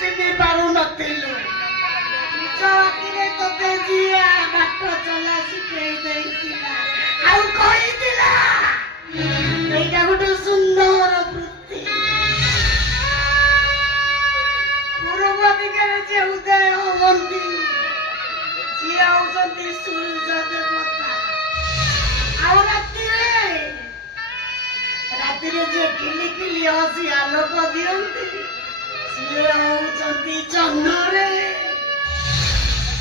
ଚିହ୍ନି ପାରୁନଥିଲୁ ନିଜ ଆଖିରେ ତତେ ଯିଏ ବାଟ ଚଲା ଶିଖେଇ ଦେଇଥିଲା ଆଉ କହିଥିଲା ଏଇଟା ଗୋଟେ ସୁନ୍ଦର ବୃତ୍ତି ପୂର୍ବ ଦିଗରେ ଯେ ଉଦୟ ହୁଅନ୍ତି ସିଏ ହଉଛନ୍ତି ସୂର୍ଯ୍ୟ ଦେବତା ଆଉ ରାତିରେ ଯେ କିଲି କିଲି ହସି ଆଲୋକ ଦିଅନ୍ତି ସିଏ ହଉଛନ୍ତି ଜହ୍ନରେ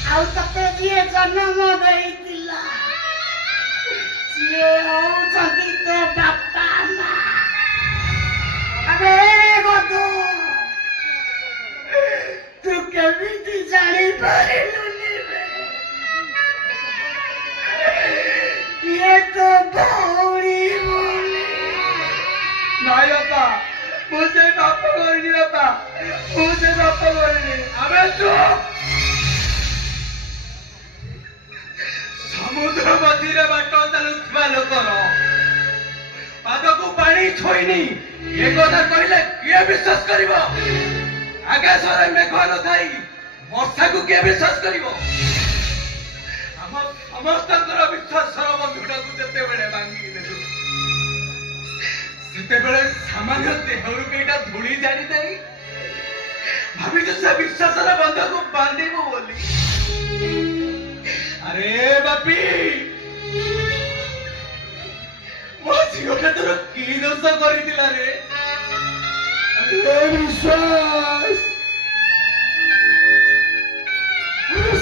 ଆଉ ତତେ ଯିଏ ଜନ୍ମ ଦେଇଥିଲା ସିଏ ହଉଛନ୍ତି ତୋ ବାପା ମା ଆବେ ଗଧୁ ତୁ କେମିତି ଜାଣିପାରିଲୁନି ଇଏ ତ ଭଉଣୀ ବୋଲି ନାଇଁ ବାପା ମୁଁ ସେ ପାପ କରିନି ବାପା ମୁଁ ସେ ପାପ କରିନି ଆମେ ସମୁଦ୍ର ମଝିରେ ବାଟ ଚାଲୁଥିବା ଲୋକର ପାଦକୁ ପାଣି ଛୁଇଁନି ଏ କଥା କହିଲେ କିଏ ବିଶ୍ୱାସ କରିବ ଆକାଶରେ ମେଘ ନଥାଇ ବର୍ଷାକୁ କିଏ ବିଶ୍ୱାସ କରିବ ଆମ ସମସ୍ତଙ୍କର ବିଶ୍ୱାସର ବନ୍ଧୁଟାକୁ ଯେତେବେଳେ ଭାଙ୍ଗିଦେଲୁ ସେତେବେଳେ ସାମାନ୍ୟ ଦେହରୁ କେଇଟା ଧୂଳି ଜାଣିଥାଏ ଭାବିଛୁ ସେ ବିଶ୍ୱାସର ବନ୍ଧକୁ ବାନ୍ଧିବୁ ବୋଲି ଆରେ ବାପି ମୋ ଝିଅଟା ତୋର କି ଦୋଷ କରିଥିଲା ରେ ବିଶ୍ୱାସ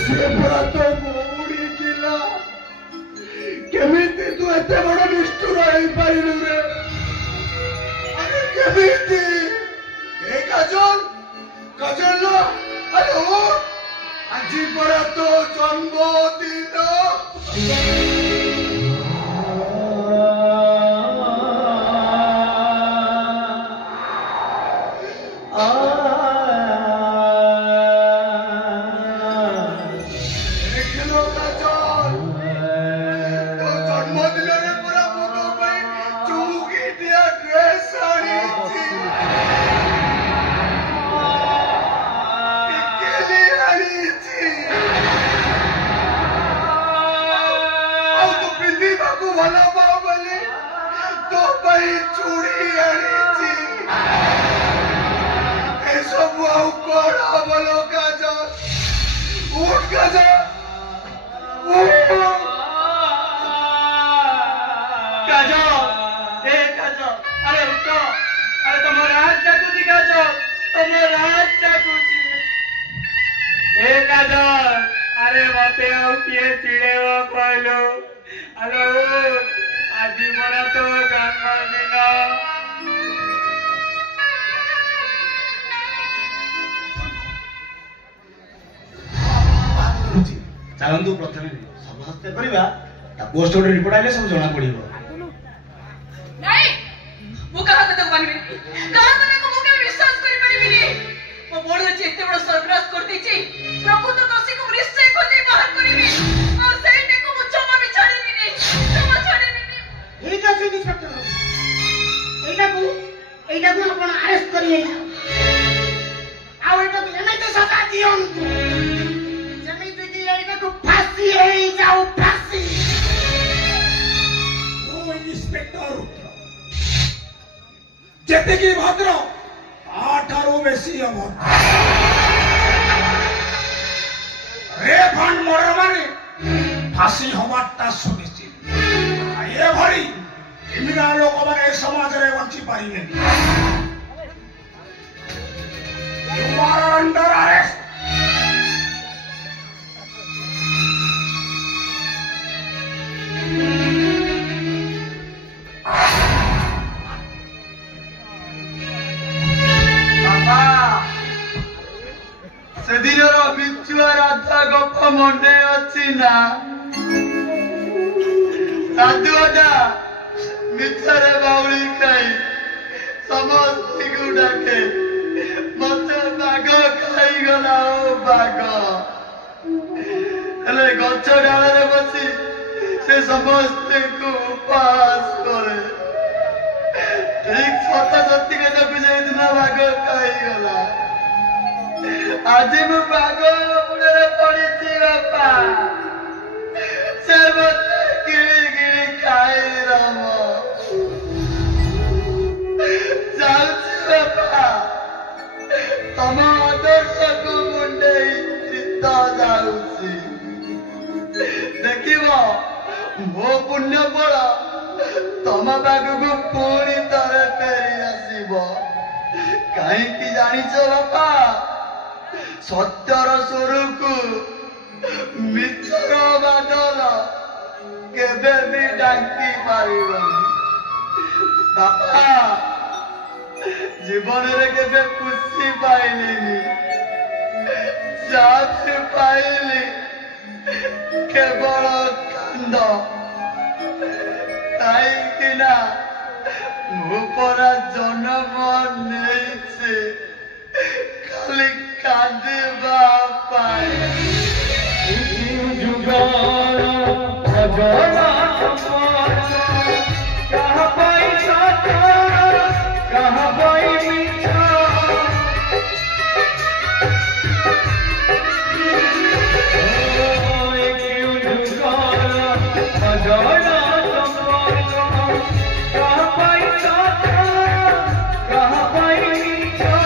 ସେ ପରା ତ ଭଉଣୀ ଥିଲା କେମିତି ତୁ ଏତେ ବଡ ନିଷ୍ଠୁର ହେଇପାରିଲୁ ରେ କେମିତି ଏ କାଜଲ କାଜଲ ଆରେ ଓ ଆଜି ପରା ତ ଜନ୍ମଦିନ अरे मते किए चिड़ेब कहलु हेलो आज मोर तो जन्मदिन चलतु प्रथम सब हत्या करवा पोस्ट गोटे रिपोर्ट आइले सब जना पड़ो जेतिकी भद्र ताठारू बेसी रेफंड मर्डर माने फांसी हवाटा सुनिश्चित ये भली क्रिमिनाल लोक माने समाज रे बंची पारिबे यू आर अंडर अरेस्ट सेदिनर बिचुआ राजा गप मने अच्छी ना साधु अजा मिछरे बाउली खाई समस्ती को डाके मत बाघ खाई गला ओ बाघ हेले गछ डाले बसी से समस्ते को उपास करे ठीक सत सती के जब दिन बाघ खाई गला ମୋ ପୁଣ୍ୟ ବଳ ତମ ପାଖକୁ ପୁଣି ଥରେ ଫେରି ଆସିବ। କାହିଁକି ଜାଣିଛ ବାପା? ସତ୍ୟର ସ୍ୱରକୁ ମିଛର ବାଦଲ କେବେ ବି ଡାକି ପାରିବନି। ବାପା ଜୀବନରେ କେବେ ଖୁସି ପାଇଲିନି, ଯାହା ପାଇଲି କେବଳ କାନ୍ଦ। କାହିଁକି ନା ମୁଁ ପରା ଜନ୍ମ ନେଇଛି ଖାଲି କାନ୍ଦିବା ପାଇଁ। कहाँ पाई साचा, कहाँ पाई मीठा, कहाँ पाई साचा, कहाँ पाई मीठा,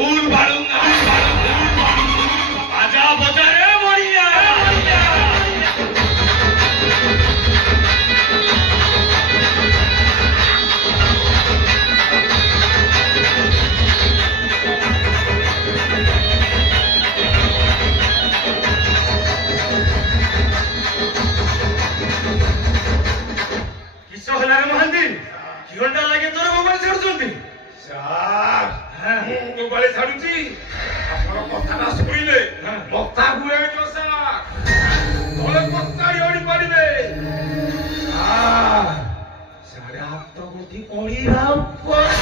सारे नहीं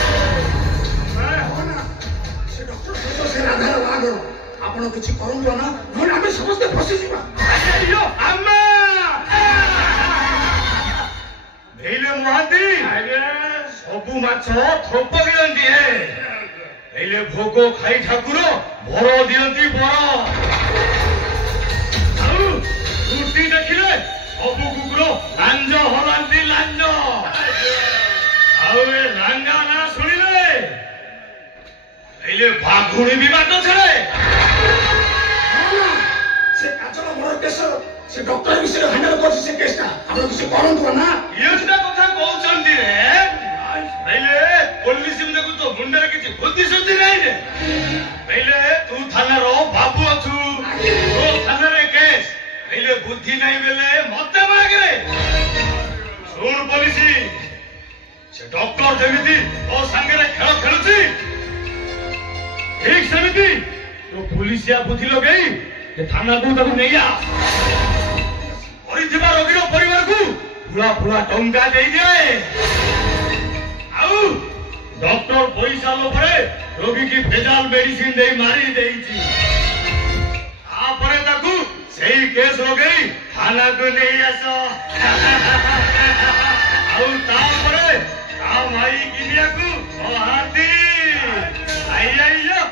तू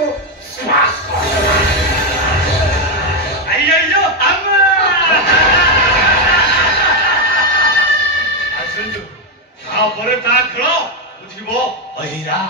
हो, ହୀରା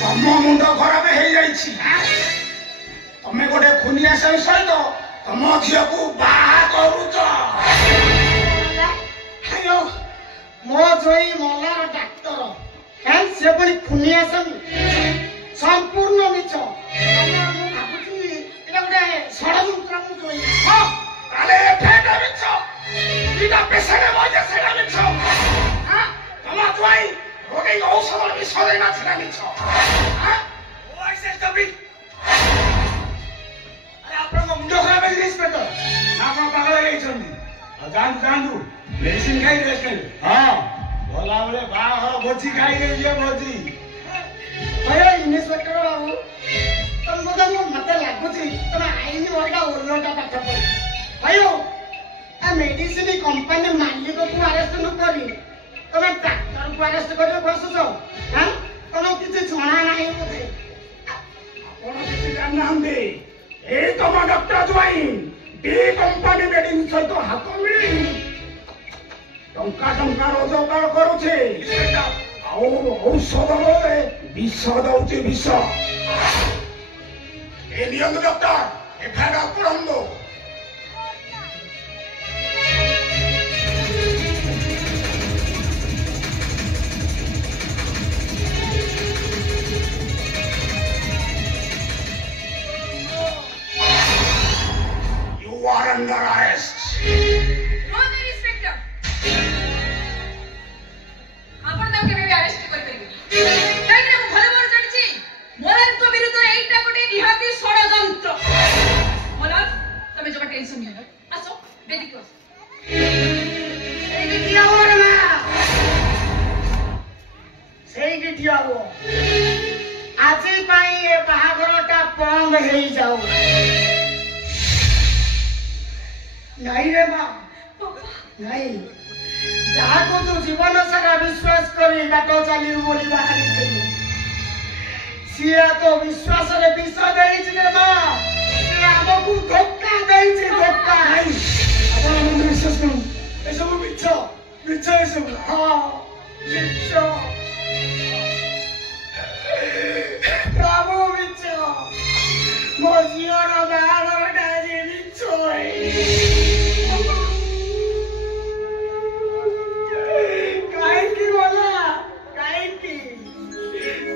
ତମ ମୁଣ୍ଡ ଖରାପ ହେଇଯାଇଛି ତମେ ଗୋଟେ ଖୁନିଆ ସହିତ ତମ ଝିଅକୁ ବାହା କରୁଛ ମୋ ଜୟୀ ମଲାର ଡାକ୍ତର ସେ ପୁଣି ଖୁନିଆ ସମ୍ପୂର୍ଣ୍ଣ ମିଛ ମୁଁ ଭାବୁଛି ଏଇଟା ଗୋଟେ ଷଡ଼ଯନ୍ତ୍ର ମୁଁ ଜୟୀ পেছনে মজা সেটা মিছ তোমার জোয়াই রোগী ঔষধ বিষ দেয় না সেটা মিছ আপনার মুন্ড খারাপ হয়ে ইন্সপেক্টর আপনার পাগল হয়ে গেছেন জানু জানু মেডিসিন খাই রেস্ট খাই হ্যাঁ গলা বেলে বাহাঘর ভোজি খাই দিয়ে ভোজি ইন্সপেক্টর বাবু মতে লাগুଛି ତମେ ଆଇନ ଅଲଗା ଓଲଟା ପାଠ ପଢି ଭାଇ ମେଡିସିନ କମ୍ପାନୀ ମାଲିକକୁ ଆରେଷ୍ଟ ନ କରି ତମେ ଡାକ୍ତରକୁ ଆରେଷ୍ଟ କରିବାକୁ ବସୁଛ ତମକୁ କିଛି ଜଣା ନାହିଁ ବୋଧେ ଆପଣ କିଛି ଜାଣିନାହାନ୍ତି ଏଇ ତମ ଡକ୍ଟର ଜୋଇଁ ଡି କମ୍ପାନୀ ମେଡିସିନ ସହିତ ହାତ ମିଳି ଟଙ୍କା ଟଙ୍କା ରୋଜଗାର କରୁଛି ଆଉ ଔଷଧରେ ବିଷ ଦଉଛି ବିଷ ଏ ନିଅନ୍ତୁ ଡକ୍ଟର ଏଫଆଇଆର ପଢନ୍ତୁ You are under arrest. No, the inspector. ଆପଣ ତାକୁ କେବେ ବି ଆରେଷ୍ଟ କରିପାରିବେନି କାହିଁକି ନା ମୁଁ ଭଲ ଭାବରେ ଜାଣିଛି ମୋରାରଙ୍କ ବିରୁଦ୍ଧରେ ଏଇଟା ଗୋଟେ ନିହାତି ଷଡ଼ଯନ୍ତ୍ର ମୋରାର ତମେ ଜମା ଟେନସନ ନିଅ ଆସ ବେଦିକୁ ଆସ ସେଇଠି ଠିଆ ହୁଅ ରେ ମା ସେଇଠି ଠିଆ ହୁଅ ଆଜି ପାଇଁ ଏ ବାହାଘରଟା ବନ୍ଦ ହେଇଯାଉ ନାଇଁ ରେ ମା ନାଇଁ ଯାହାକୁ ତୁ ଜୀବନ ସାରା ବିଶ୍ୱାସ କରି ବାଟ ଚାଲିବୁ ବୋଲି ବାହାରିଥିଲୁ ସିଏ ତ ବିଶ୍ୱାସରେ ବିଷ ଦେଇଛି ରେ ମା ସେ ଆମକୁ ଧୋକା ଦେଇଛି ଧୋକା ନାହିଁ ଆପଣ ମତେ ବିଶ୍ୱାସ କରନ୍ତୁ ଏସବୁ ମିଛ ମିଛ ଏସବୁ ହଁ ମିଛ ପ୍ରଭୁ ମିଛ ମୋ ଝିଅର ବାହାଘରଟା ଆଜି ମିଛ କାହିଁକି ଗଲା କାହିଁକି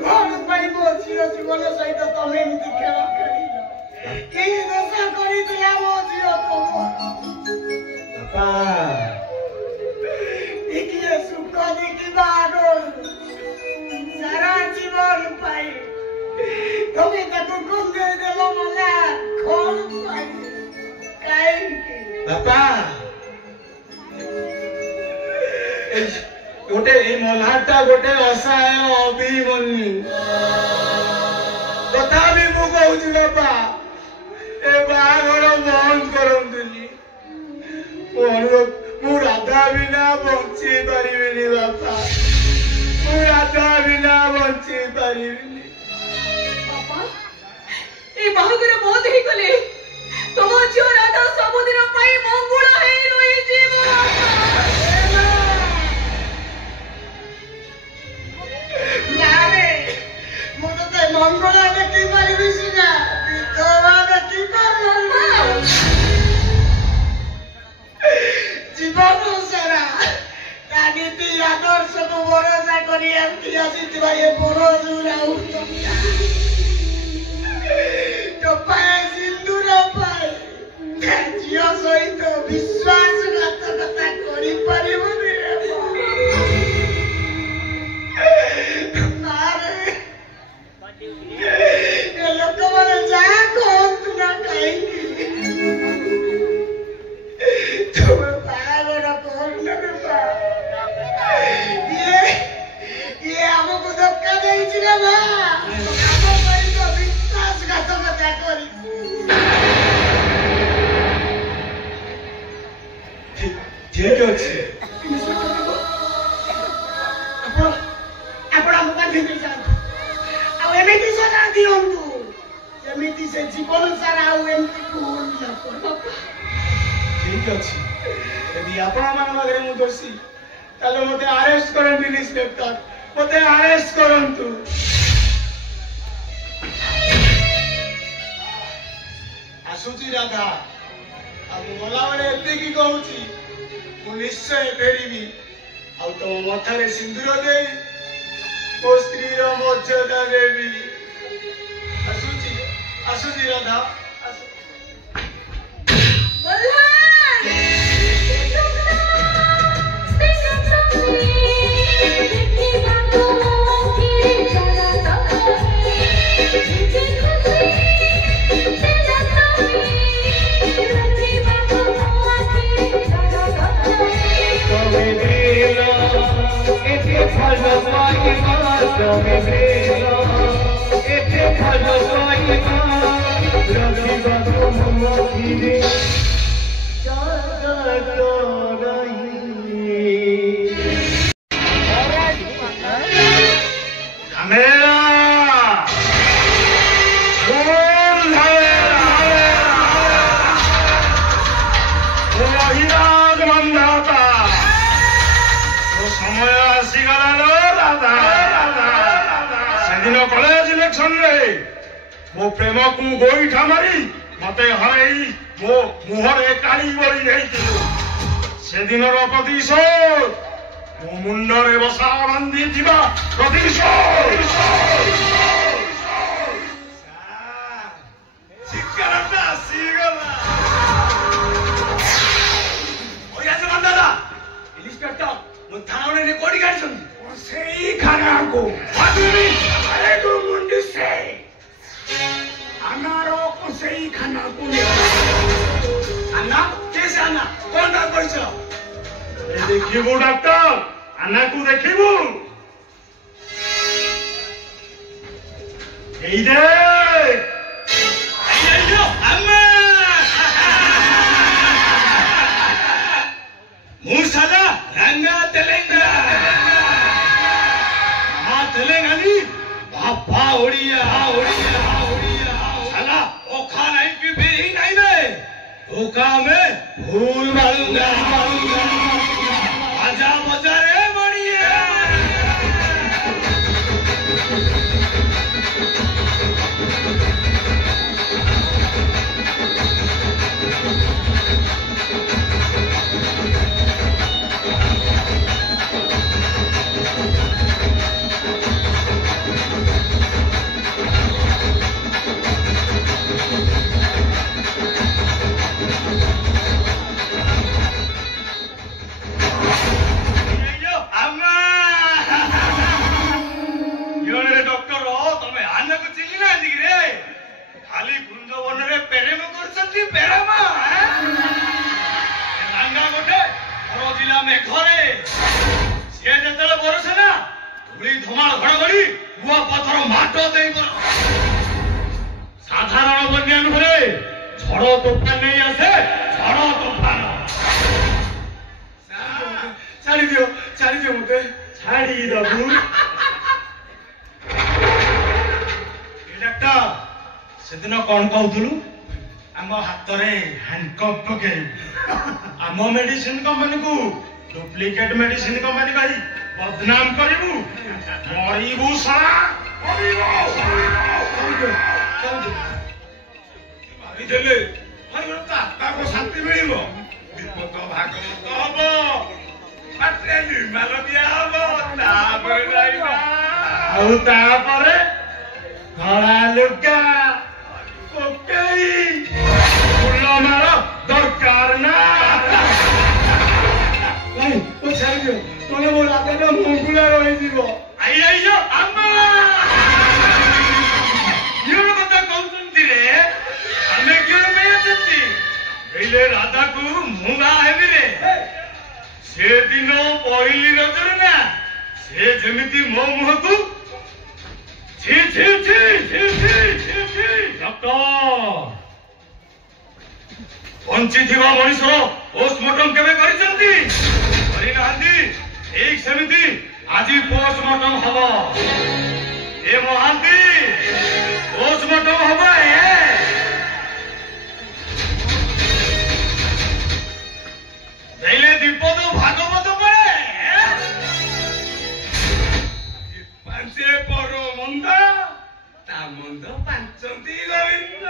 କଣ ପାଇଁ ମୋ ଝିଅ ଜୀବନ ସହିତ ତମେ ଏମିତି ଖେଳ ଖେଳିଲ କି ଦୋଷ କରିଥିଲା ମୋ ଝିଅ ଟିକିଏ ସୁଖ ଦେଖିବା ଆଗରୁ ସାରା ଜୀବନ ପାଇଁ ତମେ ତାକୁ କୁନ୍ଦେଇ ଦେଲ ମଲା କଣ ପାଇଁ କାହିଁକି ବାପା ଗୋଟେ ଏଇ ମଲ୍ହାରଟା ଗୋଟେ ଅସହାୟ ଅଭିମନ୍ୟୁ ତଥାପି ମୁଁ କହୁଛି ବାପା ଏ ବାହାଘର ବନ୍ଦ କରନ୍ତୁନି ମୁଁ ରାଧା ବିନା ବଞ୍ଚି ପାରିବିନି ବାପା ମୁଁ ରାଧା ବିନା ବଞ୍ଚି ପାରିବିନି ବାପା এই বাহাঘর বন্ধ ହେଇଗଲେ ତମ ଝିଅ ରାଧା ସବୁଦିନ ପାଇଁ ମଙ୍ଗୁଳ ହେଇ ରହିଯିବ ନାରେ ମୁଁ ତତେ ମଙ୍ଗଳ ଦେଖିପାରିବି ସିନା ବିଧବା ଦେଖିପାରିବି ଜୀବନ ସାରା ତା ନୀତି ଆଦର୍ଶକୁ ଭରସା କରି ଆସିଥିବା ଏ ବଡ଼ ଜୁରା ଟୋପାଏ ସିନ୍ଦୁର ठीक अच्छे ଆପଣ ଆମ ବାନ୍ଧିକି ଯାଆନ୍ତୁ ଆଉ ଏମିତି ସଜା ଦିଅନ୍ତୁ ଯେମିତି ସେ ଜୀବନ ସାରା ଆଉ ଏମିତି ଭୁଲ ନ କରୁ। ठीक अच्छे यदि आपण मान पाखे मु दोषी ताले मते अरेस्ट करंतु इंस्पेक्टर मते अरेस्ट करंतु। आसुची राधा अब गला बेले एतिकी कहूची मु निश्चय फेरिबी आ तुम मथारे सिंदूर दे मो स्त्री मर्यादा देवी। आसुची राधा कॉलेज इलेक्शन रे मो प्रेम को गोईठा मारी मते हरई मो मुहरे काली बड़ी नहीं से दिन प्रतिशोध मो मुंडरे बसा बांधी थिबा प्रतिशोध। शिकारटा सीगला ओया जवान दादा इंस्पेक्टर मो थाने ने कोडी गाड़ी छन सेई खाना को वादुरी अरे तू मुंडी से अनारो को सेई खाना को ले अन्ना कैसे अन्ना कौन बात करछ ए देखिबो डॉक्टर अन्ना को देखिबो एई दे अय्यो अम्मा मुसाला रंगा तेलंगा तेलंगानी बापा ओडिया साला ओ खाना की भी नहीं दे धोखा में भूल मारूंगा आजा मजा रे बढ़िया। साधारण बन्या नुहे झड़ तोफान नहीं आसे झड़ तोफान छाड़ी दियो मते छाड़ी दबु डॉक्टर सेदिन कौन कहूलु आम हाथ में हैंडकफ पके आम मेडिसिन कंपनी को डुप्लिकेट मेडिसिन कंपनी कही बदनाम करू मरबू सारा भावी शांति मिल विपद भागवत हम पाटे निर्माल दिया हम धड़ा लुगा फुल मार दरकार ना तोले मो रात मुंगुला रही आइयो अम्मा कथा कहते रे आमे क्यों में राधा को मुंगा हेबी रे से दिन पहली रजर ना से जमिति मो मुह को छी छी छी छी छी छी छी डॉक्टर ବଞ୍ଚିଥିବା ମଣିଷର ପୋଷ୍ଟମର୍ଟମ କେବେ କରିଛନ୍ତି? କରିନାହାନ୍ତି। ଠିକ ସେମିତି ଆଜି ପୋଷ୍ଟମର୍ଟମ ହବ। ଏ ମହାନ୍ତି ପୋଷ୍ଟମର୍ଟମ ହବ। ଦେଲେ ବିପଦ ଭାଗବତ ପଡ଼େ। ପାଞ୍ଚେ ପର ମନ୍ଦ ତା ମନ୍ଦ ପାଞ୍ଚନ୍ତି ଗୋବିନ୍ଦ।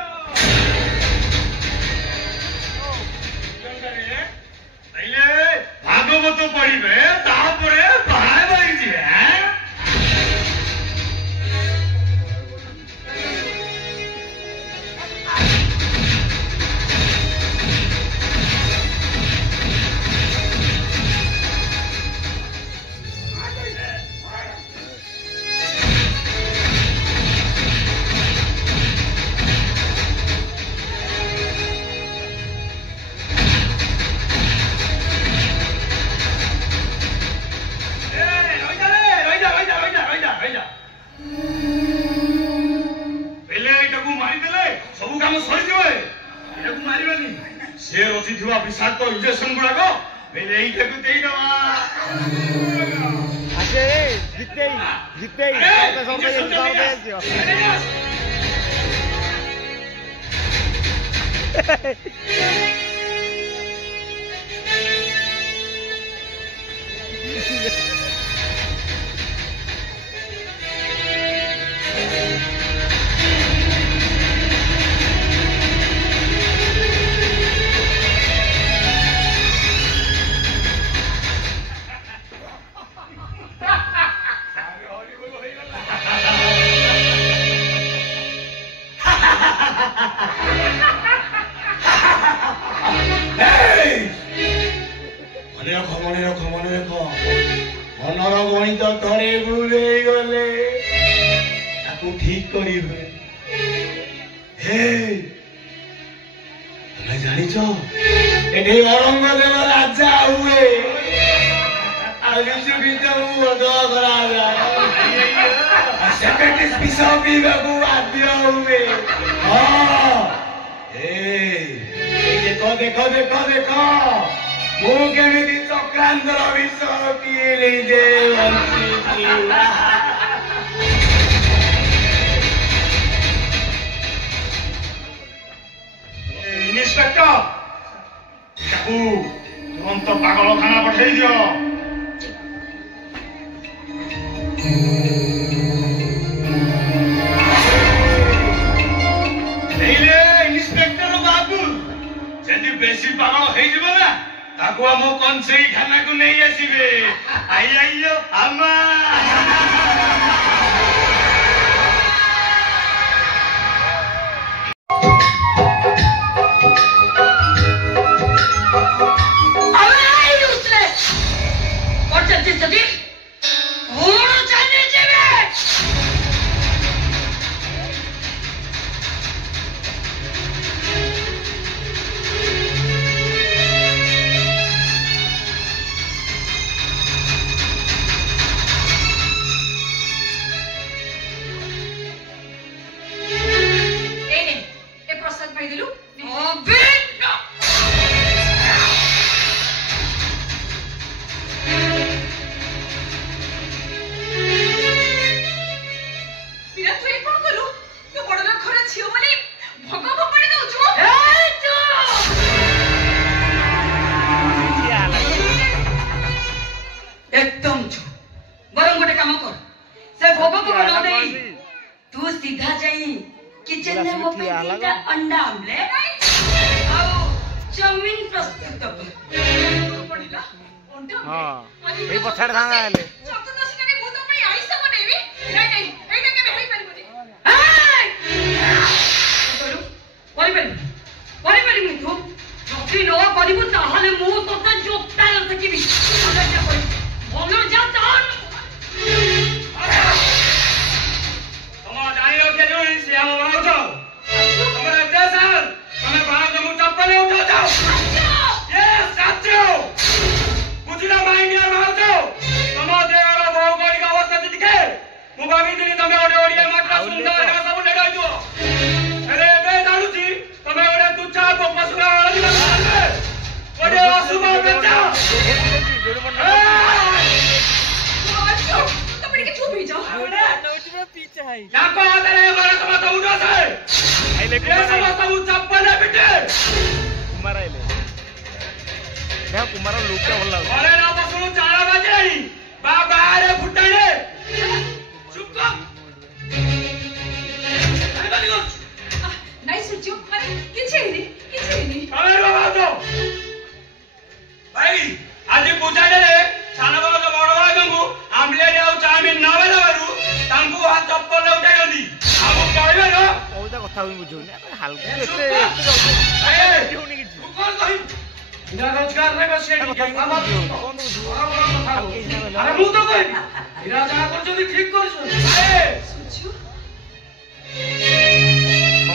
ଭାଗବତ ପଢିବେ ତାପରେ ବାହା ବାହାରିଯିବେ। से रचिथिबा विषाक्त इंजेक्शन गुड़ाक एइटाकू देइदबा। आसे जिते मनर गणित थरे भूल गले ठीक कर जानिच एटे औरंगजेब राजा हुए बाध्य हुए। देखो देखो देखो देखो मुझे चक्रांतर विष पीली जे इन्स्पेक्टर तुरंत पागल खाना पठाई दियो। इन्स्पेक्टर बाबू जदि बेसी पागल हो ताकू आम कंसेई खाना को नहीं आसबे। आई आइयो आमा किचन में वो पे अंडा आमलेट और चाउमीन प्रस्तुत पड़िला हां ए पछाड़ थाना आले चतुर्दशी ने भूत पे आइस बनेबी नहीं एटा के होई परिबनी परिबनी तू যদি ন করিব তাহলে মু তোতে জোতা থাকিবি বলো যা তান তোমা জানিও কে জুই শ্যাম বাবু যাও তোমরা দেশাল তুমি বাহাদুর মু চপ্পলে উঠা যাও यस সাচ্চো বুঝিলা মাইনিয়া বাবু তোমা দেহর ভৌগোলিক অবস্থা দেখে মু ভাবিଥିଲି তুমি ওডে ওড়িয়া মাত্র সুন্দর सब नेडा जो अरे बे जानुची তুমি ওডे তুচ্ছা পশুরা तुम के चुप ही जाओ पीछे है ಯಾಕೋ ಆದರೆ ಮರ ಸಮತ ಉಡೋಸೆ आइले ये समस्त चप्पल बिटे कुमार आइले क्या कुमार लोग क्या बोल रहा अरे ना बसुनु 4 बजे आई बाबा रे फुटाणे चुप कर अरे बनी गो नहीं सुचियो अरे किछे नहीं अरे बाबा तो भाई आज पूजा रे साना बाबा तो बड़ बड़ गंगू आमले रे और चामिन ना बेलावरु तांकू हाथ चप्पल उठाई गंदी हम कहले न कौजा कथा भी बुझुनी अरे हल्का चुप एते कर। एते ए, क्यों नहीं तू कौन कही बिना रोजगार रे बसे कौन अरे मु तो कही बिना जाना कर जदी ठीक करछु ए सुचियो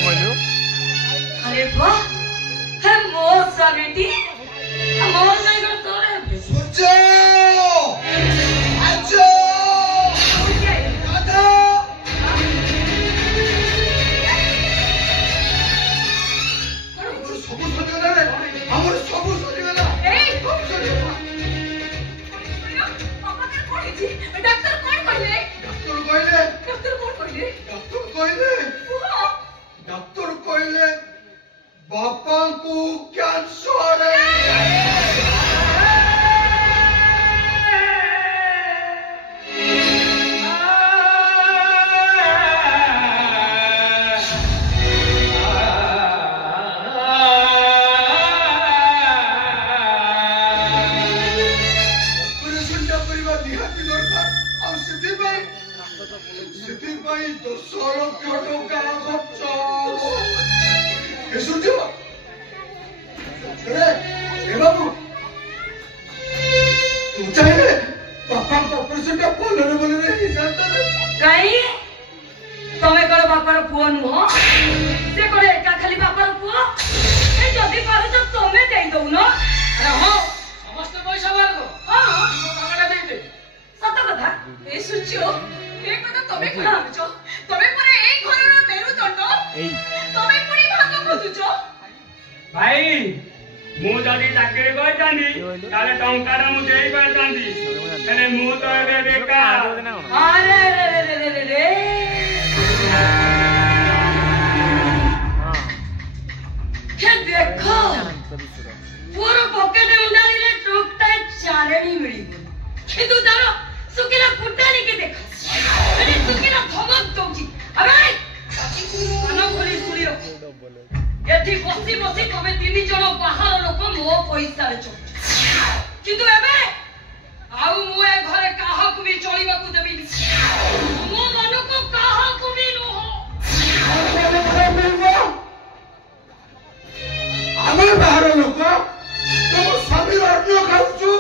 बोलू अरे वाह है मोर सा बेटी मोर नहीं कर तो रे সূর্য আছো দাদা আমার সবু সরিগলা রে আমার সবু সরিগলা এই আমাদের কইছি ডাক্তার কোন কইলে ডাক্তার কইলে ডাক্তার কোন কইলে ডাক্তার কইলে বাপাଙ୍କୁ ক্যান্সার অপারেশনটা করিবা নিহাতি দরকার আর ସେଥିପାଇଁ 10 ଲକ୍ଷ ଟଙ୍କା ଖର୍ଚ୍ଚ ଏ ସୂର୍ଯ୍ୟ ଏ ବାବୁ ତୁ ଚାହିଁଲେ ବାପାଙ୍କ ଅପରେସନଟା ଭଲରେ ହେଇଯାନ୍ତା କାଇଁ ତମେ କଣ ବାପାର ପୁଅ ନୁହଁ ସେ କଣ ଏକା ଖାଲି ବାପାର ପୁଅ ଏ ଯଦି ପାରୁଛ ତମେ ଦେଇ ଦଉନ अरे हो समस्त पैसा मार को ହଁ कामटा दे दे ସତ କଥା ଏ ସୂର୍ଯ୍ୟ ଏ କଥା ତମେ କଣ ଭାବୁଛ ତମେ ପୁରା ଏଇ ଘରର ମେରୁଦଣ୍ଡ ଏଇ ତମେ ପୁଣି ଭାଗ ଖୋଜୁଛ भाई मु जदी चाकरी करतानी ताले टंकाटा मु देई पारतांती हेले मु तो एबे बेकार अरे रे रे रे रे रे हे देखो पूरा पॉकेट उंडारिले टोकटा चारणी मिलिबो किंतु तार सुकिला फुटानी के देख अरे सुकिला धमक दउची अबे कान खोली सुनी रखो एठी बसी बसी तमे 3 जण बाहर लोक मो पैसा रे चोट किंतु एबे आउ मु ए घरे काहाकु भी चलिबाकु देबी मो मन को काहाकु भी नो ଆମେ ବାହାର ଲୋକ ତମ ସ୍ୱାମୀର ଅନ୍ନ ଖାଉଛୁ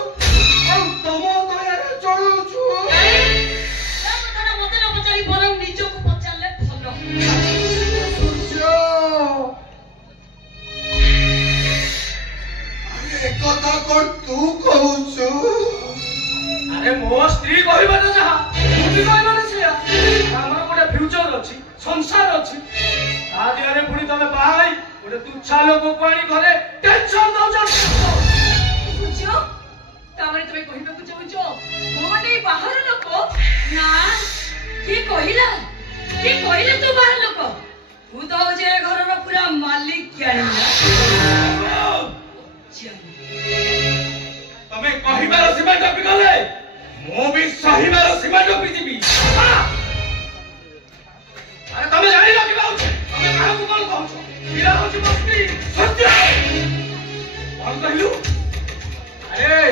ଆଉ ତମ ଦୟାରେ ଚଳୁଛୁ ମତେ ନ ପଚାରି ବରଂ ନିଜକୁ ପଚାରିଲେ ଭଲ ସୂର୍ଯ୍ୟ ଆରେ ଏକଥା କଣ ତୁ କହୁଛୁ अरे मो स्त्री कहबा तो जहा मु भी कहबा ना से हमर गोटे फ्यूचर अछि संसार अछि आ दियारे पुणी तमे बाहाई गोटे तुच्छा लोक पानी घरे टेंशन दउछ ବୁଝିବ ତାପରେ ତମେ କହିବାକୁ ଚାହୁଁଛ ମୋ ଗୋଟେ ବାହାର ଲୋକ ନା କିଏ କହିଲେ ତୁ ବାହାର ଲୋକ ମୁଁ ତ ହଉଛି ଏ ଘରର ପୁରା ମାଲିକ तमे कहिबार सीमा टपी गले मो भी सहीबार सीमा टपी जीबी अरे तमे जानि न कि बाउछ तमे काहू कोन कहछ इरा होछ मस्ती सत्य कोन कहलु अरे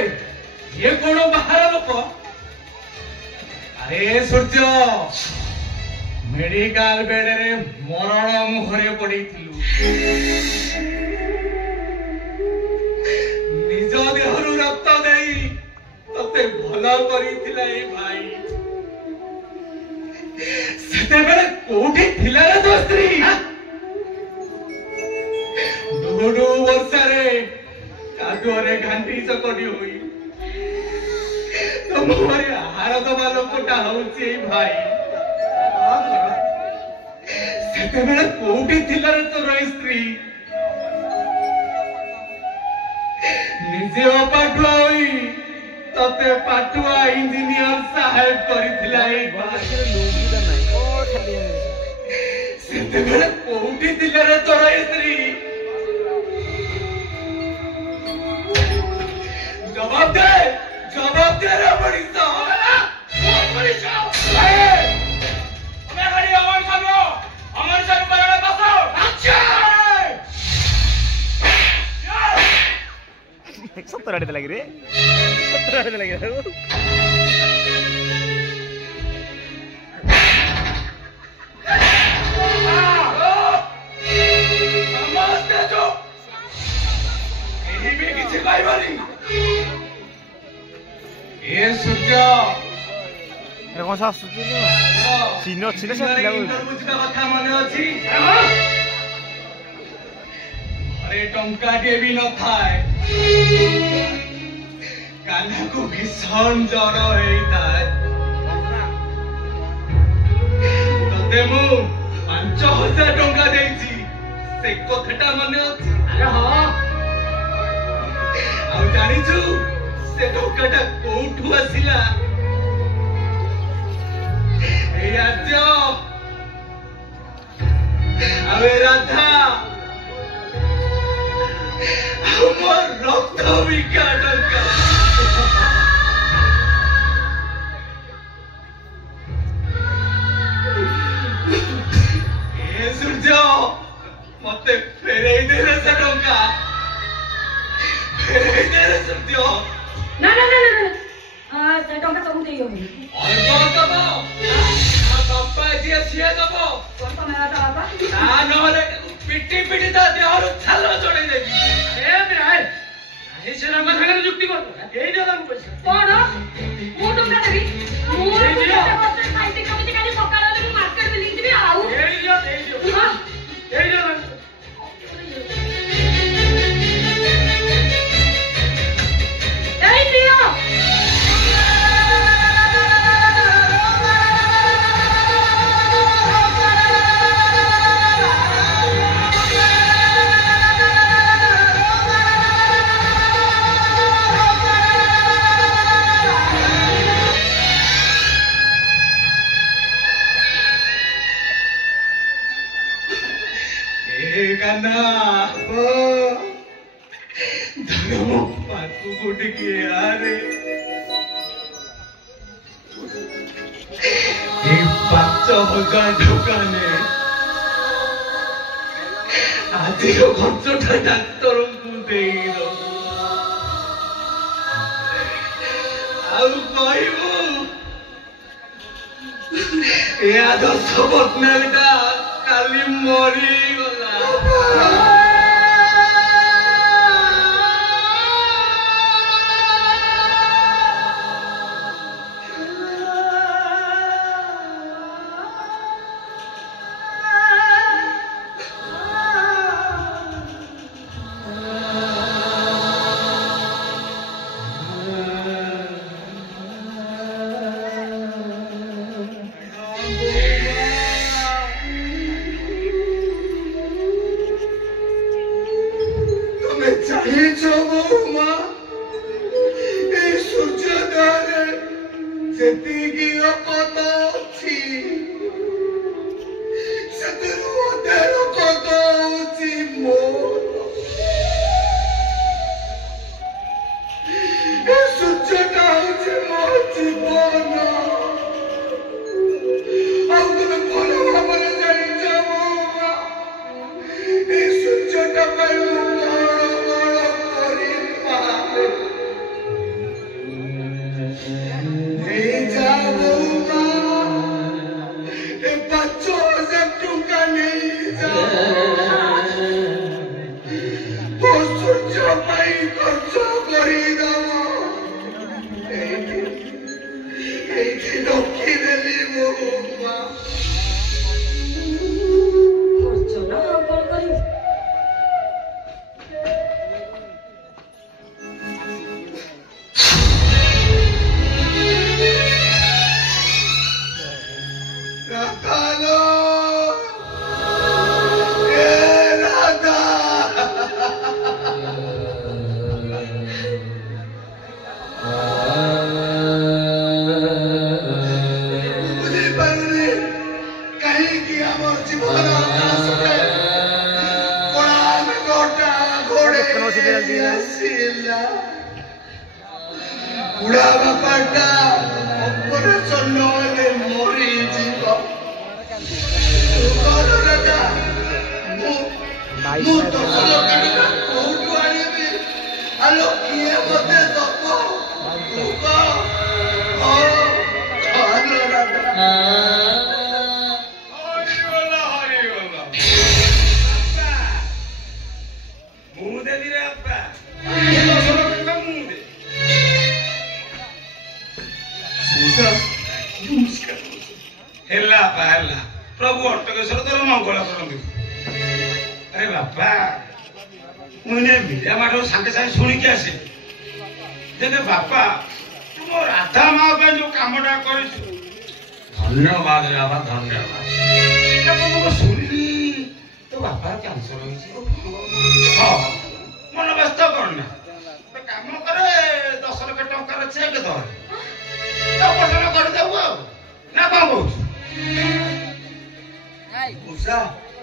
ये कोन बाहर लोक अरे सूर्य मेडिकल बेड रे मरण मुहरे पड़ीथिलु निज देहरु रक्त देई तते भला करिथिला ए भाई सेते बेले कोठी थिला रे तो स्त्री डोडो वर्षारे कादुरे घांटी चकटी होई तो मोरे आहार दबा लोकटा होउची ए भाई सेते बेले कोठी थिला रे तो रही स्त्री ନିଜେ ଅପାଠୁଆ ହୋଇ तते पाटुआ इंजीनियर साहेब करिथिला ए लोग नहीं और खाली सेते बेले कोउठी दिले रे तोरा स्त्री जवाब दे रे बड़ी सा बड़ी सा हमें गाड़ी अमर सर बराबर बसो अच्छा 70 आड़े लगी रे 70 आड़े लगी रे नमस्ते जो यही भी किसी भाई वाली ये सूर्य कौन सा सीनो अच्छी से इंटरव्यू का कथा मने अछि अरे टंका के भी न थाए कान्हा को भीषण जर हेई थाए तते मु 5000 टंका देइछि से कथटा मने अछि अरे हां आ जानिछु से टंकाटा कोठु आसिला ए आज्य आवे राधा আমার রক্ত বিকাটকা এ সূর্য মতে ফেরাই দে রে টঙ্কা ফেরাই দে রে সূর্য না সে টঙ্কা তুমি দেই হবে অল্প দব বাপা জিয়া ছিয়া দব কত মেলা তা বাবা না নহলে পিটি পিটি তা দেহরু ছাল চড়াই দেবি এ ভাই এই সেরা আমার সাথে যুক্তি কর এই দাও আমি পয়সা কোন মু টঙ্কা দেবি মু টঙ্কা খাইতে খাইতে কালি সকালে আমি মার্কেট বিলিং দিবি আউ এই দাও এই দিও কানা ধর্ম পাকু গুটি কি আরে এই 5000 দোকানে আদির খরচটা ডাক্তারଙ୍କୁ ଦେଇର ଆଉ କହିବୁ ଏ ଆଦର୍ଶ ପଟ୍ଟନାୟକଟା କାଲି ମରିଗଲା ବୁଢା ବାପାଟା ଅପରେସନ ନହେଲେ ମରିଯିବ। ରାଜା ମୁଁ 10 ଲକ୍ଷ ଟଙ୍କା କୋଉଠୁ ଆଣିବି? ଆଲୋ କିଏ ମତେ ଦବ? ତୁ କହ। प्रभु अटकेश्वर तोर मंगल करंतु। अरे बापा मुझे मीडिया माठो सांगे सांगे शुणी के आसे देखे बापा तुम राधा माँ पे जो कामटा कर धन्यवाद रे बाबा धन्यवाद। तुमको सुनली तो बापा कैंसर हो मन व्यस्त करना तो काम करे 10 लाख टंकार चेक धर ऑपरेशन कर देबो ना कौन कहू मौसा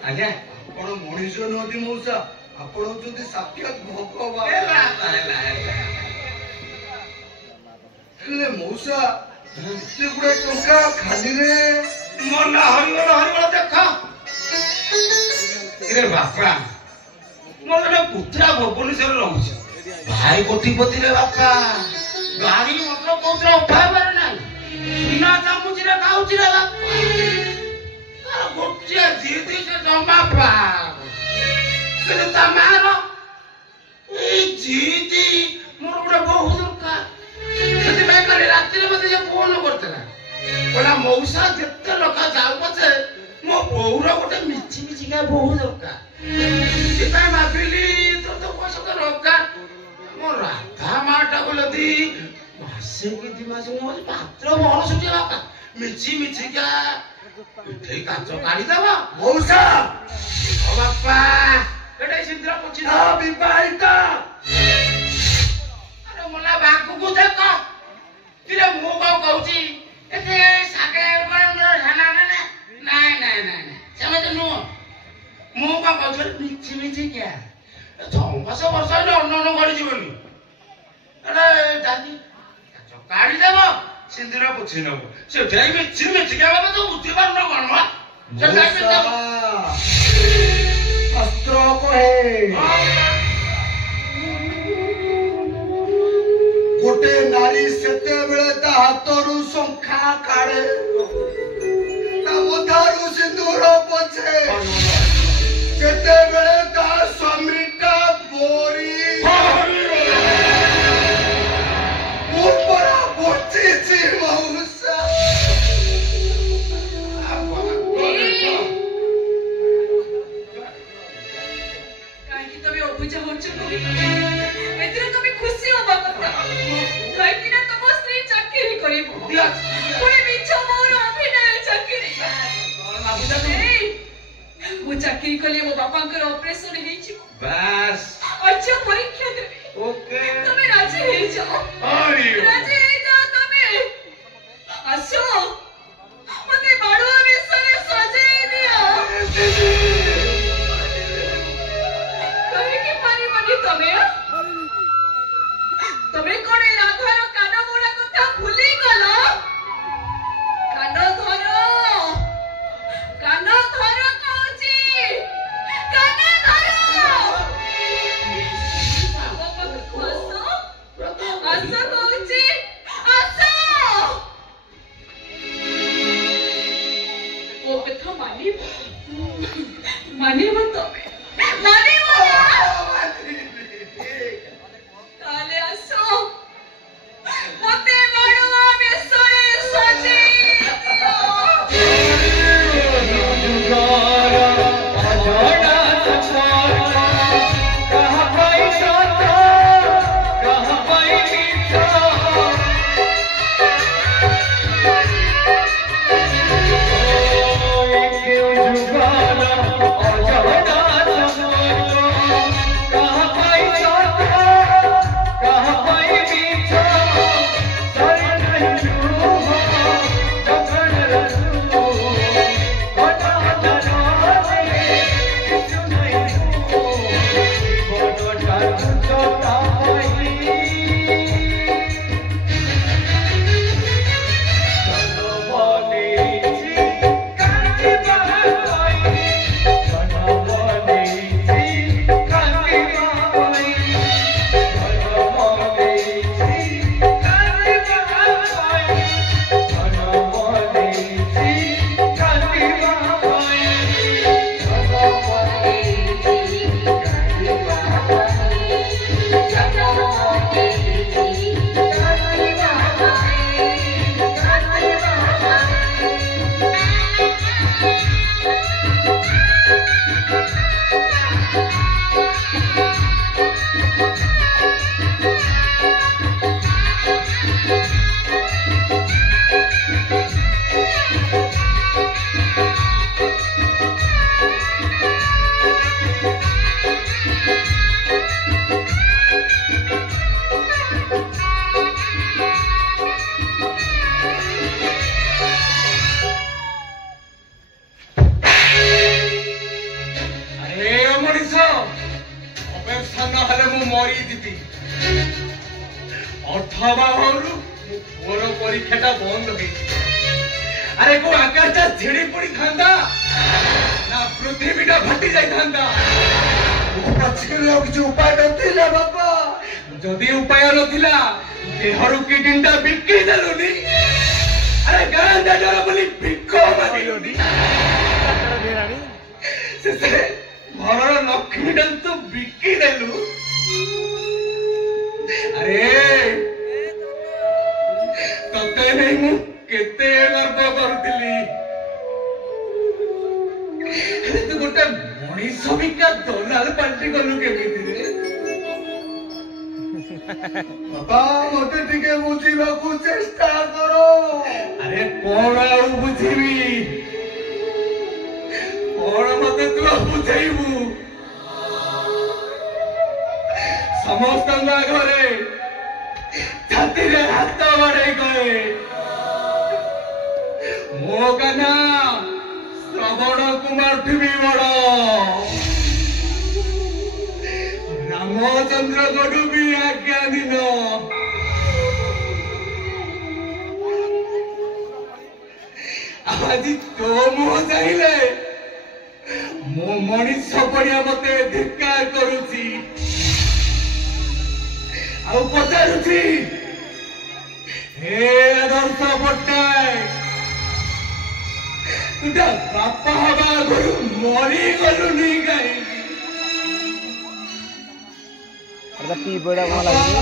आज्ञा ଆପଣ ମଣିଷ ନୁହନ୍ତି ମଉସା, ଆପଣ ହଉଛନ୍ତି ସାକ୍ଷାତ ଭଗବାନ। ହେଲେ ମଉସା ଏତେ ଗୁଡେ ଟଙ୍କା ଖାଲିରେ ମନ ହରିଗଲ ହରିଗଲ ଦେଖ। रे बापा मोर गोटे पुत्रा भुवनेश्वर रहुଛି भाई कोटिपति रे बापा गाड़ी मोटर कोउतरा उठाइबार नाही सुना चामुची रे खाउची रे बापा तार गोटिया जीती से जमा पा 근데 तमारो ए जीती मोर गोटे बहु दरकार सेति भाई काली रात्रि मते जे फोन करतला बोला मौसा जेते लोका जाऊ पछे मो बहुर गोटे मिची मिची का बहु दरकार सीता भाबिली तो पैसा तो दरकार मो राधा माटा बोले दी मासे की दिमाग मो पात्र मोर सुटी बापा मिची मिची का इथे काचो काढी दवा मौसा ओ बापा एटा सिंद्र पछी ना विवाहिता अरे मोला बाकू को देखो तिरे मो को कहूची एते सागे बण ठाना ना नहीं नहीं नहीं समझ नु मो को कहूची मिची मिची क्या 6 वर्ष है अन्न गड़ी जीवनी अरे दादी काचो काढी देबो सिंदूर पुछि नबो से जाई मिची मिची क्या बाबा तो उठी बार न गणवा से जाई में अस्त्र कहे गोटे नारी सेते बेले ता हातरू संखा काढे ता मथारू सिंदूर पछे सेते बेले ता स्वामीटा बोरी ऊपरा बोची मौसा काहे तबे अबुझा होछ एतरे तबे खुशी होबा କଥା काहे ना तब स्त्री चाकरी करिबो कोई मिछ मोर अभिनय चाकरी मु चाकरी कले मो बापांकर ऑपरेशन हेछि बस अच्छा परीक्षा देबी ओके तबे राजी हे जाओ अरे राजी हे जाओ तबे आसो मते बाडुआ विसरे सजाई दियो कहे कि पानी बनी तमे कोने राधार कान मोड़ा कथा भूली गलो कान धर कहूची कान धर आसो कहूची आसो ओ कथा मानिब तमे मानिब ताले आसो अथवा मोर परीक्षा बंद हो अरे को आकाश झेड़ी पड़ी था ना पृथ्वीटा फटी जाई था କିଛି ଉପାୟ ନଥିଲା ବାପା जदि उपाय नथिला देहरु किडनीटा बिक्री देलुनी अरे गांधा डर बोली भिक्को मारिलोनी से घरर लक्ष्मीटा तो बिक्री देलु अरे तते नहीं मु केते गर्व करथिली अरे तू गोटे मनीष बिका दलाल पार्टी गलु केमिति रे ବାପା ମତେ ଟିକେ ବୁଝିବାକୁ ଚେଷ୍ଟା କର अरे कौन आउ बुझीबी कौन मते तू बुझाइबू समस्त घरे छाती रे हाथ बड़े गए मो का नाम श्रवण कुमार भी बड़ रामचंद्र गढ़ भी आज्ञा दिन आज तो मुह चाहिए मो मनीष पड़िया मत धिक्कार करुची आ पचारुची हे आदर्श पट्टनायक तुझा बापा हवा घर मरी गलुनी कहीं टी बड़ा कौन लगे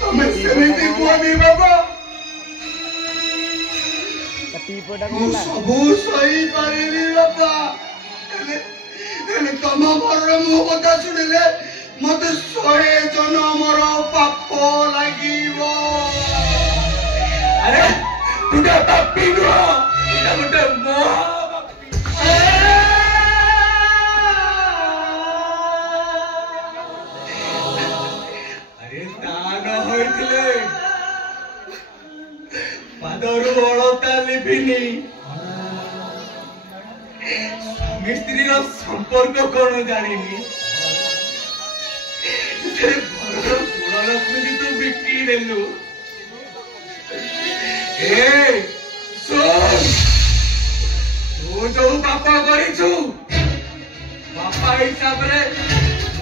ତମେ ସେମିତି କୁହନି ବାବା टी बड़ा ମୁଁ कौन लगे ସବୁ ସହିପାରିବି ବାପା ହେଲେ ତମ ଘରର ମୋ କଥା ଶୁଣିଲେ ମତେ 100 ଜନ୍ମର ପାପ ଲାଗିବ अरे तुझा पापी नुह तुझा गोटे महापापी अरे दान होइथिले पादरु बळता लिभिनी स्वामी स्त्री रो संपर्क कोन जानिनी घर पुराण लक्ष्मी तू बिक्री देलु ए सुन तू जो पापा करिछु बापा हिसाब रे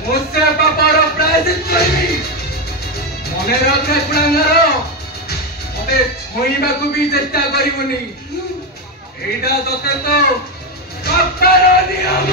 मुझसे पापार प्रायश्चित करबी मने रखे कुणांगर मते छोईबाकू भी चेष्टा करिवनी एटा तते तो पापार नियम